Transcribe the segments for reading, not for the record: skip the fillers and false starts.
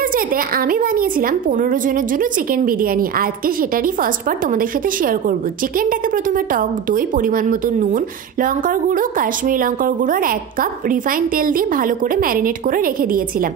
Freshers ডেতে আমি বানিয়েছিলাম 15 জনের জন্য চিকেন বিরিয়ানি। আজকে সেটারই ফার্স্ট পার্ট তোমাদের সাথে শেয়ার করব। চিকেনটাকে প্রথমে টক দই, পরিমাণ মতো নুন, লঙ্কার গুঁড়ো, কাশ্মীরি লঙ্কার গুঁড়ো আর 1 কাপ রিফাইন তেল দিয়ে ভালো করে ম্যারিনেট করে রেখে দিয়েছিলাম।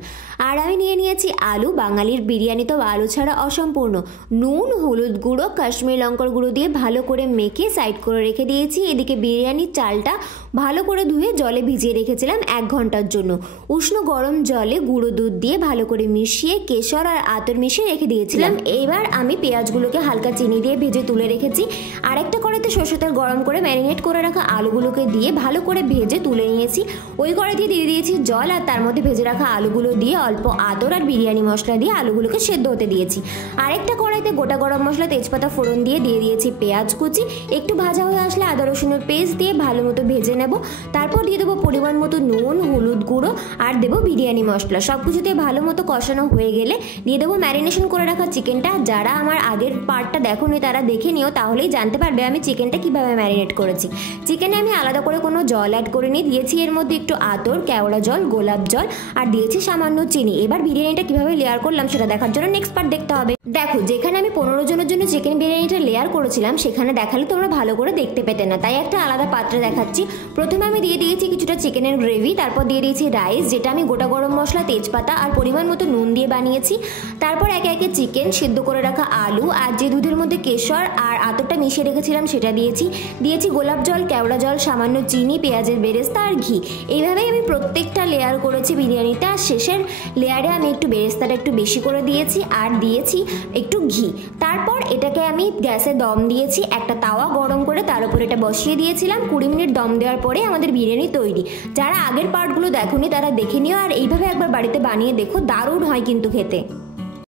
আর আমি নিয়ে নিয়েছি আলু। বাঙালির বিরিয়ানি তো আলু ছাড়া অসম্পূর্ণ। নুন, হলুদ গুঁড়ো, কাশ্মীরি লঙ্কার গুঁড়ো দিয়ে ভালো করে মেখে সাইড করে রেখে দিয়েছি। এদিকে বিরিয়ানির চালটা ভালো করে ধুয়ে জলে ভিজিয়ে রেখেছিলাম 1 ঘন্টার জন্য। উষ্ণ গরম জলে গুঁড়ো দুধ দিয়ে ভালো করে মিশিয়ে কেশর আর আতর মিশিয়ে রেখে দিয়েছিলাম। এবার আমি পেঁয়াজগুলোকে হালকা চিনি দিয়ে ভেজে তুলে রেখেছি। আরেকটা কড়াইতে সরষের তেল গরম করে ম্যারিনেট করে রাখা আলুগুলোকে দিয়ে ভালো করে ভেজে তুলে নিয়েছি। ওই কড়াইতে দিয়ে দিয়েছি জল আর তার মধ্যে ভেজে রাখা আলুগুলো দিয়ে অল্প আতর আর বিরিয়ানি মশলা দিয়ে আলুগুলোকে সেদ্ধ হতে দিয়েছি। আরেকটা কড়াইতে গোটা গরম মশলা, তেজপাতা ফোড়ন দিয়ে দিয়েছি পেঁয়াজ কুচি। একটু ভাজা হয়ে আসলে আদা রসুনের পেস্ট দিয়ে ভালো মতো ভেজে নেব। তারপর দিয়ে দেবো পরিমাণ মতো নুন, হলুদ গুঁড়ো আর দেবো বিরিয়ানি মশলা। সব কিছু দিয়ে ভালো মতো কষানো হয়ে গেলে দিয়ে দেবো ম্যারিনেশন করে রাখা চিকেনটা। যারা আমার আগের পার্টটা দেখোনি তারা দেখে নিও, তাহলেই জানতে পারবে আমি চিকেনটা কিভাবে ম্যারিনেট করেছি। চিকেনে আমি আলাদা করে কোনো জল অ্যাড করিনি। দিয়েছি এর মধ্যে একটু আতর, কেওড়া জল, গোলাপ জল আর দিয়েছি সামান্য চিনি। এবার বিরিয়ানিটা কিভাবে লেয়ার করলাম সেটা দেখার জন্য নেক্সট পার্ট দেখতে হবে। দেখো, যেখানে আমি 15 জনের জন্য চিকেন বিরিয়ানিটা লেয়ার করেছিলাম সেখানে দেখালে তোমরা ভালো করে দেখতে পেতে না, তাই একটা আলাদা পাত্রে দেখাচ্ছি। প্রথমে আমি দিয়ে দিয়েছি কিছুটা চিকেনের গ্রেভি, তারপর দিয়ে দিয়েছি রাইস, যেটা আমি গোটা গরম মশলা, তেজপাতা আর পরিমাণ মতো নুন দিয়ে বানিয়েছি। তারপর একে একে চিকেন, সিদ্ধ করে রাখা আলু আর যে দুধের মধ্যে কেশর আর আতরটা মিশিয়ে রেখেছিলাম সেটা দিয়েছি গোলাপ জল, কেওড়া জল, সামান্য চিনি, পেঁয়াজের বেরেস্তা আর ঘি। এইভাবেই আমি প্রত্যেকটা লেয়ার করেছি বিরিয়ানিতে। আর শেষের লেয়ারে আমি একটু বেরেস্তাটা একটু বেশি করে দিয়েছি আর দিয়েছি একটু ঘি। তারপর এটাকে আমি গ্যাসে দম দিয়েছি। একটা তাওয়া গরম করে তার উপর এটা বসিয়ে দিয়েছিলাম। 20 মিনিট দম দেওয়ার পরে আমাদের বিরিয়ানি তৈরি। যারা আগের পার্টগুলো দেখোনি তারা দেখে নিও আর এইভাবে একবার বাড়িতে বানিয়ে দেখো, দারুণ হয় কিন্তু খেতে।